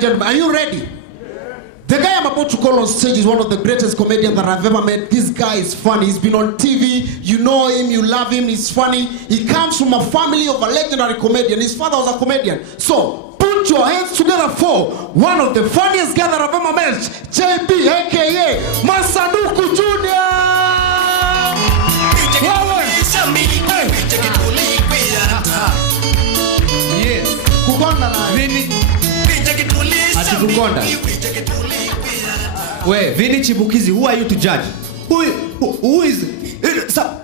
and gentlemen, are you ready? The guy I'm about to call on stage is one of the greatest comedians that I've ever met. This guy is funny. He's been on TV. You know him, you love him, he's funny. He comes from a family of a legendary comedian. His father was a comedian. So, put your hands together for one of the funniest guys that I've ever met, JB, aka Masanduku Jr. Yes. Kukonda la Vini. Ati Kukonda. Wait, Vini Chibukizi, who are you to judge? Who is?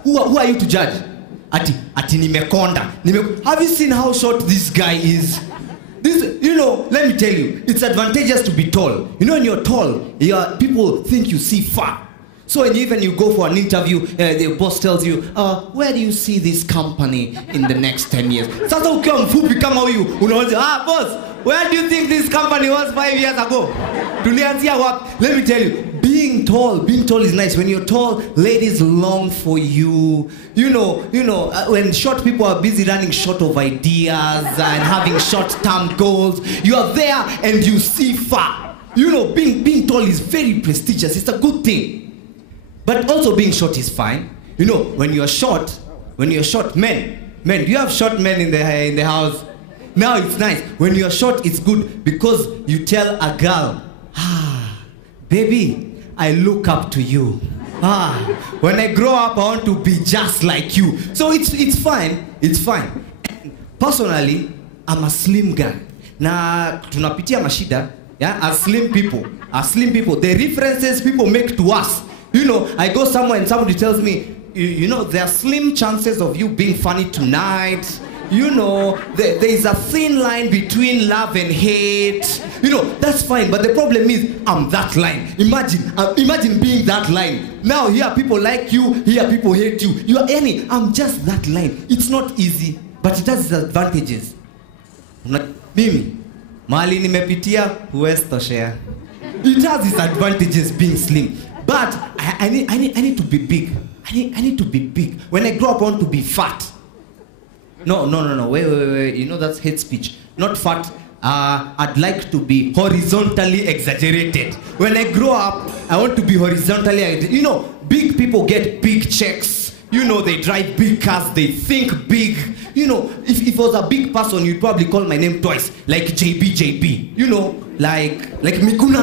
Who are you to judge? Ati nimekonda. Have you seen how short this guy is? This, let me tell you, it's advantageous to be tall. When you're tall, people think you see far. So when even you go for an interview, the boss tells you, where do you see this company in the next 10 years? Sasa ukiwa mfupi kama huyu, unauliza, boss, where do you think this company was 5 years ago? Tulianzia wapi? Let me tell you, being tall is nice. When you're tall, ladies long for you. When short people are busy running short of ideas and having short-term goals, you are there and you see far. Being tall is very prestigious. It's a good thing. But also being short is fine. When you're short, men, do you have short men in the house? Now it's nice. When you're short, it's good because you tell a girl, baby, I look up to you. When I grow up, I want to be just like you. So it's fine. It's fine. Personally, I'm a slim guy. Na tunapitia mashida, yeah, as slim people, the references people make to us. I go somewhere and somebody tells me, there are slim chances of you being funny tonight. There is a thin line between love and hate. That's fine. But the problem is, I'm that line. Imagine being that line. Now here people like you, here people hate you. I'm just that line. It's not easy, but it has its advantages. Mimi, mali nimepitia huwezi toshea. It has its advantages being slim. But I need to be big. I need to be big. When I grow up, I want to be fat. No. Wait. That's hate speech. Not fat. I'd like to be horizontally exaggerated. When I grow up, I want to be horizontally exaggerated. Big people get big checks. They drive big cars. They think big. If I was a big person, you'd probably call my name twice. Like JB. Like Miguna.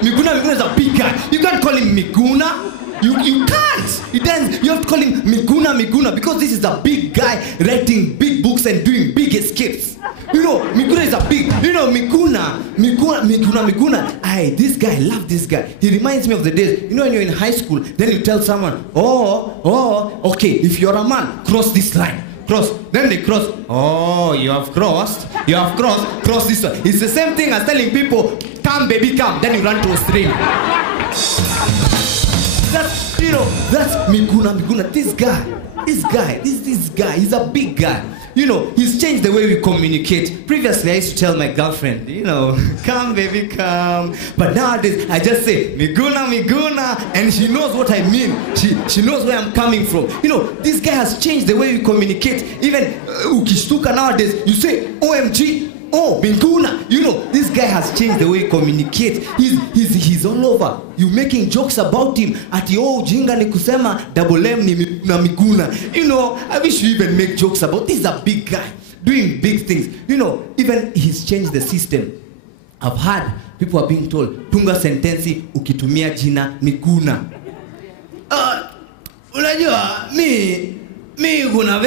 Miguna is a big guy. You can't call him Miguna. You can't. You have to call him Miguna because this is a big guy writing big books and doing big escapes. Miguna is a big. Miguna. This guy, I love this guy. He reminds me of the days. When you're in high school, then you tell someone, okay, if you're a man, cross this line. Cross. Then they cross. Oh, you have crossed. Cross this one. It's the same thing as telling people, come baby, come. Then you run to a stream. That's Miguna. This guy, he's a big guy. He's changed the way we communicate. Previously, I used to tell my girlfriend, come baby, come. But nowadays, I just say, Miguna, and she knows what I mean. She knows where I'm coming from. This guy has changed the way we communicate. Even ukishtuka nowadays, you say, OMG, oh, Miguna. This guy has changed the way we communicate. He's all over. You making jokes about him. Ati jinga ni kusema double M ni Miguna. I wish you even make jokes about this. Is a big guy doing big things. Even he's changed the system. I've heard people are being told, tunga sentensi ukitumia jina Miguna. Unajua, mi kuna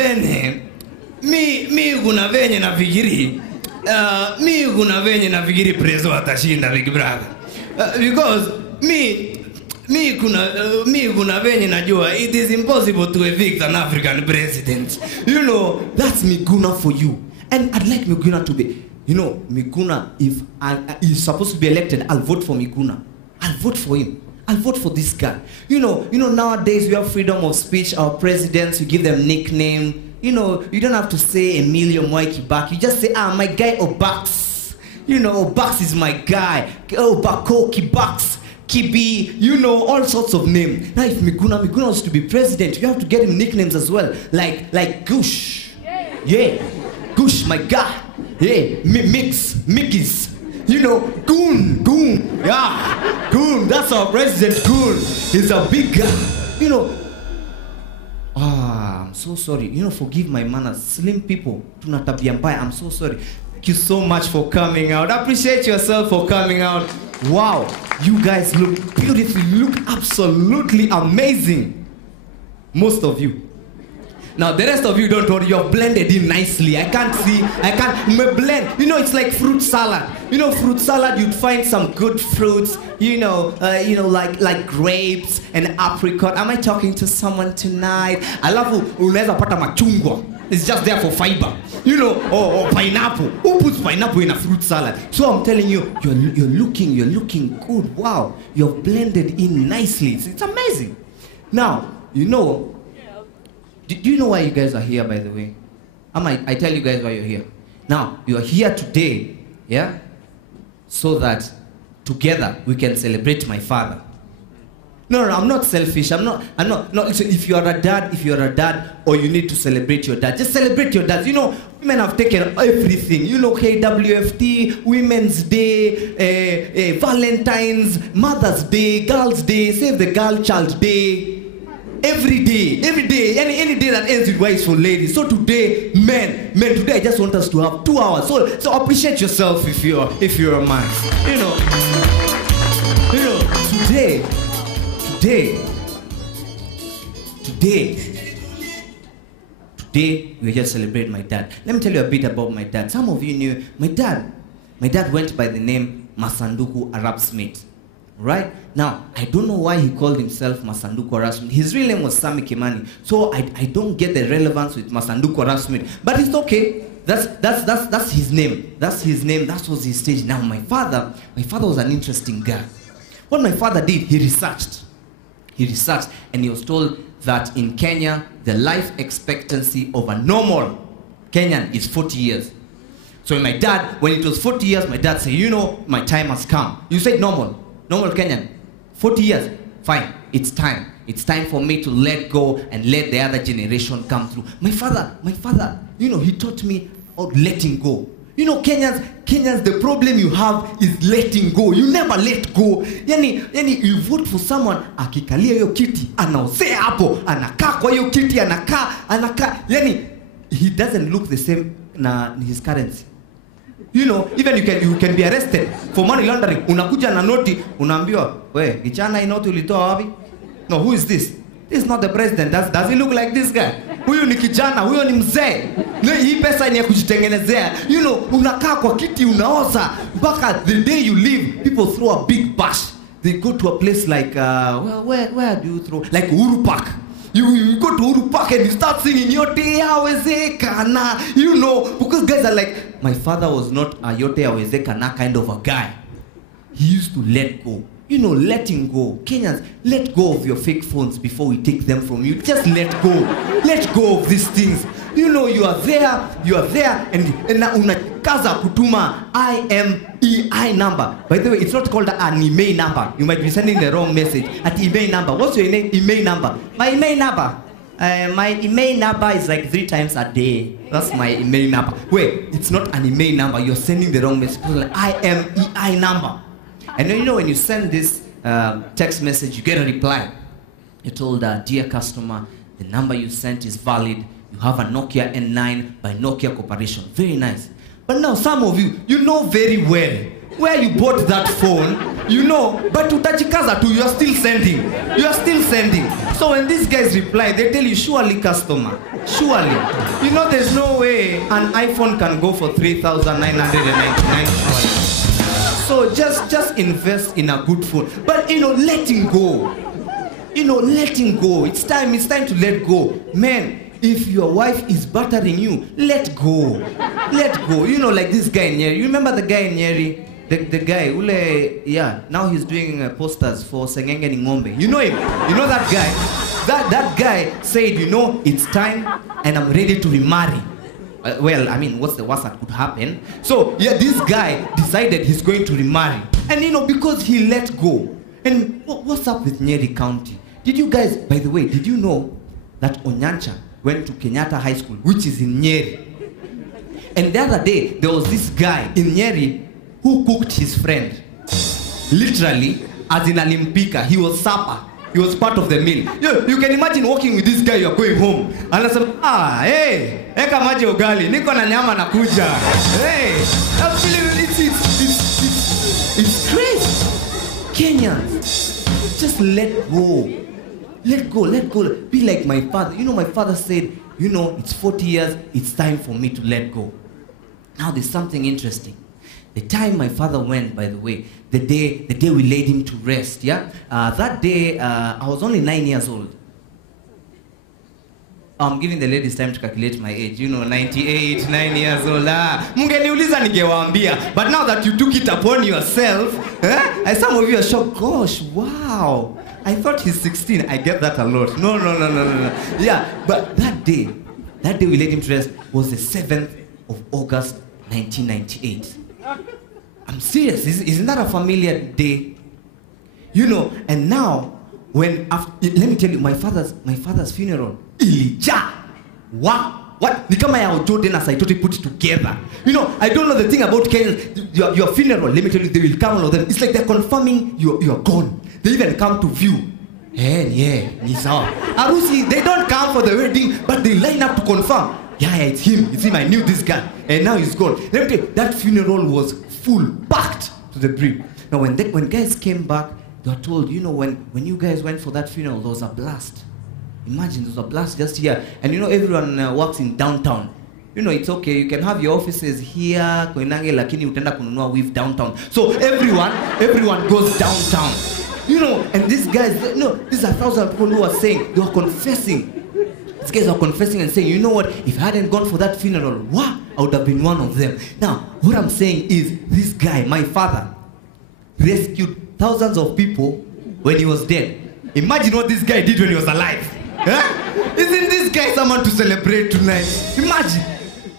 venye nafikiri. Nafikiri preso atashinda Big Brother. Because kuna venye najua it is impossible to evict an African president. That's Miguna for you. And I'd like Miguna to be, Miguna, if he's supposed to be elected, I'll vote for Miguna. I'll vote for him. I'll vote for this guy. Nowadays we have freedom of speech. Our presidents, you give them nickname. You don't have to say Emilio Mwai Kibaki. You just say, my guy Obax. Obax is my guy. Obako, Kibax, Kibi, all sorts of names. Now if Miguna wants to be president, you have to get him nicknames as well. Like Gush. Yeah. Gush, my guy. Yeah. Mix. You know, Goon. Yeah, Goon. That's our president, Goon. He's a big guy. You know, I'm so sorry. You know, forgive my manners. Slim people, tunatabia mbaya. I'm so sorry. Thank you so much for coming out. Appreciate yourself for coming out. Wow, you guys look beautiful. You look absolutely amazing. Most of you. Now the rest of you, don't worry, you're blended in nicely. I can't blend. You know, it's like fruit salad. You know, fruit salad, you'd find some good fruits, like grapes and apricot. Am I talking to someone tonight? I love unaweza pata machungwa. It's just there for fiber. You know, or pineapple. Who puts pineapple in a fruit salad? So I'm telling you, you're looking good. Wow, you're blended in nicely. It's amazing. Now, you know, do you know why you guys are here, by the way? I tell you guys why you're here. Now, you are here today, yeah? So that together we can celebrate my father. No, I'm not selfish. No, listen, if you are a dad, or you need to celebrate your dad, just celebrate your dad. You know, women have taken everything. You know, KWFT, Women's Day, Valentine's, Mother's Day, Girls' Day, Save the Girl Child Day. Every day, any day that ends with Y is for ladies. So today, men, today I just want us to have 2 hours. So appreciate yourself if you're a man. You know, today we just celebrate my dad. Let me tell you a bit about my dad. Some of you knew my dad went by the name Masanduku Arap Smit. Right? Now, I don't know why he called himself Masanduku Arap Smit. His real name was Sami Kimani. So I don't get the relevance with Masanduku Arap Smit. But it's okay. That's his name. That's his name. That was his stage. Now, my father was an interesting guy. What my father did, he researched, and he was told that in Kenya, the life expectancy of a normal Kenyan is 40 years. So my dad, when it was 40 years, my dad said, you know, my time has come. You said normal Kenyan, 40 years, fine, it's time. It's time for me to let go and let the other generation come through. My father, you know, he taught me about letting go. You know, Kenyans, the problem you have is letting go. You never let go. Yani you vote for someone, akikalia hiyo kiti, anaozea hapo, anakaa kwa hiyo kiti, anakaa. Yani, he doesn't look the same na his currency. You know, even you can be arrested for money laundering. Unakuja na noti, unaambiwa, we, gichana hii noti ulitoa wapi? No, who is this? This is not the president. Does he look like this guy? Huyu ni kijana, huyo ni mzee. Hii pesa ni ya kujitengenezea. You know, unakaa kwa kiti unaoza. Mpaka the day you leave, people throw a big bash. They go to a place like, where do you throw? Like Uhuru Park. You go to Uhuru Park and you start singing Yote Yawezekana. You know, because guys are like, my father was not a Yote Yawezekana kind of a guy. He used to let go. You know, letting go. Kenyans, let go of your fake phones before we take them from you. Just let go. Let go of these things. You know, you are there, and unakaza kutuma IMEI number. By the way, it's not called an email number. You might be sending the wrong message. At email number. What's your email number? My email number. My email number is like 3 times a day. That's my email number. Wait, it's not an email number. You're sending the wrong message. It's like IMEI number. And then, you know, when you send this text message, you get a reply. You told, dear customer, the number you sent is valid. You have a Nokia N9 by Nokia Corporation. Very nice. But now some of you, you know very well where you bought that phone. You know, but utachikaza tu, you are still sending. So when these guys reply, they tell you, surely customer, surely. You know, there's no way an iPhone can go for 3,999 surely. So just invest in a good phone. But, you know, letting go. You know, letting go. It's time to let go. Man, if your wife is battering you, let go. Let go. You know, like this guy in Nyeri. You remember the guy in Nyeri? The guy, Ule, yeah, now he's doing posters for Sengenge ni Ngombe. You know him? You know that guy? That guy said, you know, it's time and I'm ready to remarry. Well, I mean, what's the worst that could happen? So, yeah, this guy decided he's going to remarry. And, you know, because he let go. And what's up with Nyeri County? Did you guys, by the way, did you know that Onyancha went to Kenyatta High School, which is in Nyeri? And the other day, there was this guy in Nyeri. who cooked his friend. Literally, as in alimpika, he was supper. He was part of the meal. You can imagine walking with this guy, you're going home. And I said, hey, eka maji ugali, niko na nyama nakuja. Hey, it's crazy. Kenyans, just let go. Let go. Be like my father. You know, my father said, you know, it's 40 years, it's time for me to let go. Now there's something interesting. The time my father went, by the way, the day we laid him to rest, yeah? That day, I was only 9 years old. I'm giving the ladies time to calculate my age. You know, 98, 9 years old. Mungeniuliza ningewaambia. But now that you took it upon yourself, some of you are shocked. Gosh, wow. I thought he's 16. I get that a lot. No. Yeah, but that day we laid him to rest was the 7th of August, 1998. I'm serious. Isn't that a familiar day? You know, and now, let me tell you, my father's funeral, Ilija. Wow. What? Nikama ya Jordan as I totally put it together. You know, I don't know the thing about Kenyans. Your funeral, let me tell you, they will come, all of them. It's like they're confirming you're gone. They even come to view. Yeah, Arusi, they don't come for the wedding, but they line up to confirm. Yeah, it's him, I knew this guy. And now he's gone. Let me tell you, that funeral was full, packed to the brim. Now, when guys came back, they were told, you know, when you guys went for that funeral, there was a blast. Imagine, there was a blast just here. And you know, everyone works in downtown. You know, it's okay, you can have your offices here, Koinange, lakini utenda kununua weave downtown. So everyone goes downtown. You know, and these guys, these are 1,000 people who are saying, they were confessing. These guys are confessing and saying, you know what, if I hadn't gone for that funeral, wow, I would have been one of them. Now, what I'm saying is, this guy, my father, rescued thousands of people when he was dead. Imagine what this guy did when he was alive. Huh? Isn't this guy someone to celebrate tonight?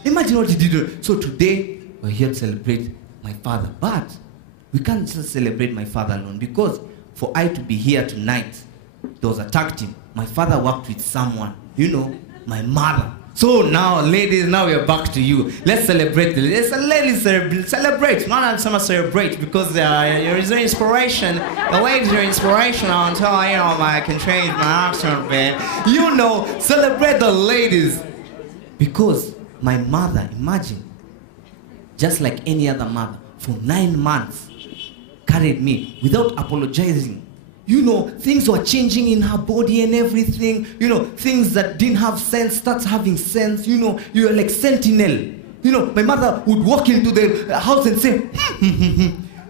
Imagine what he did. So today, we're here to celebrate my father. But we can't just celebrate my father alone, because for I to be here tonight, there was a tag team. My father worked with someone, you know, my mother. So now, ladies, now we are back to you. Let's celebrate. Ladies celebrate. Not I'm saying celebrate because you're inspiration. The ladies are inspirational until I can change my accent a bit. You know, celebrate the ladies. Because my mother, imagine, just like any other mother, for 9 months, carried me without apologizing. You know, things were changing in her body and everything. You know, things that didn't have sense starts having sense. You know, you're like sentinel. You know, my mother would walk into the house and say,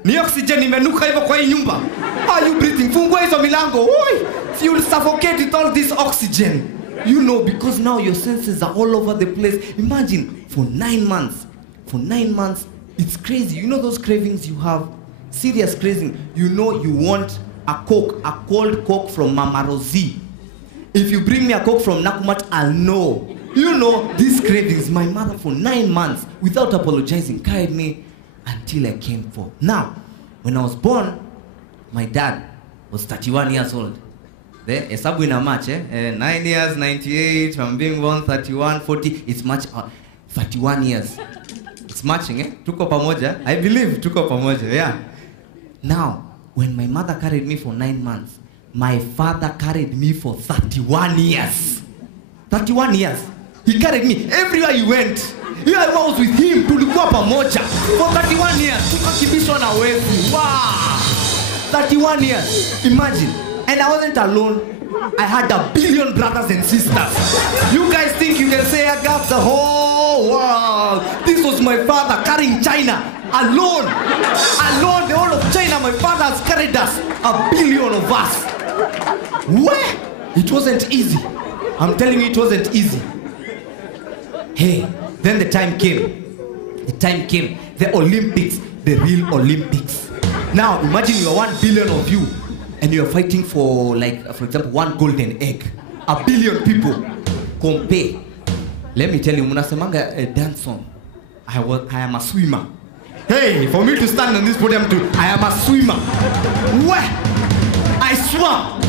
ni oxygen imenuka hivyo kwa hii nyumba. Are you breathing? Fungua hizo milango. Oi! You will suffocate with all this oxygen. You know, because now your senses are all over the place. Imagine, for 9 months. For 9 months, it's crazy. You know those cravings you have? Serious craving. You know you want a Coke, a cold Coke from Mama Rosie. If you bring me a Coke from Nakumat, I'll know. You know, these cravings, my mother for 9 months, without apologizing, carried me until I came forth. Now, when I was born, my dad was 31 years old. There, hesabu ina match, 9 years, 98, from being born, 31, 40, it's much, 31 years. It's matching, Tuko pamoja. I believe tuko pamoja, yeah. Now, when my mother carried me for 9 months, my father carried me for 31 years. 31 years. He carried me everywhere he went. Here I was with him, tulikuwa pamoja. For 31 years, tukakibishwa na wewe. Wow! 31 years. Imagine. And I wasn't alone. I had 1 billion brothers and sisters. You guys think you can say I got the whole world. This was my father carrying China. Alone, the whole of China, my father has carried us, 1 billion of us. Where? It wasn't easy. I'm telling you, it wasn't easy. Hey, then the time came. The Olympics, the real Olympics. Now, imagine you are 1 billion of you, and you are fighting for, like, for example, 1 golden egg. 1 billion people. Compare. Let me tell you, munasemanga a dance song. I am a swimmer. Hey, for me to stand on this podium too, I am a swimmer. Where? I swam.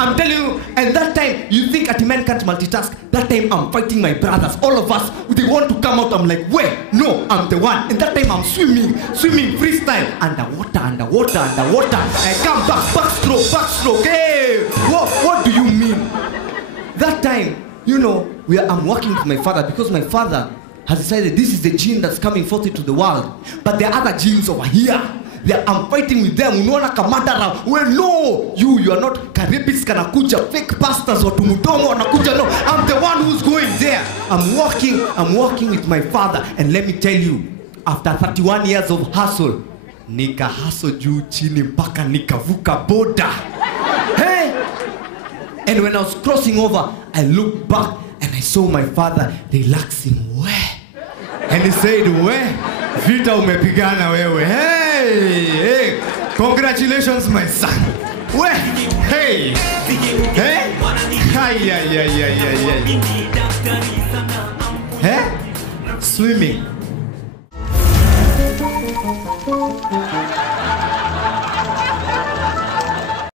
I'm telling you, and that time, you think a man can't multitask. That time, I'm fighting my brothers. All of us, they want to come out. I'm like, wait, no, I'm the one. And that time, I'm swimming freestyle. Underwater. I come backstroke. Hey, what do you mean? That time, you know, I'm working with my father because my father has decided this is the gene that's coming forth into the world. But there are other genes over here. I'm fighting with them. Unaona kamadara. Well, no, you are not karipis kanakuja, fake pastors or tumudomo wanakuja. No, I'm the one who's going there. I'm working with my father. And let me tell you, after 31 years of hustle, nika hustle juu chini mpaka nikavuka boda. Hey! And when I was crossing over, I looked back and I saw my father relaxing. Where? And he said, where? Vita umepigana wewe. Hey! Congratulations, my son. Where? Hey! Hey? Hey? Swimming.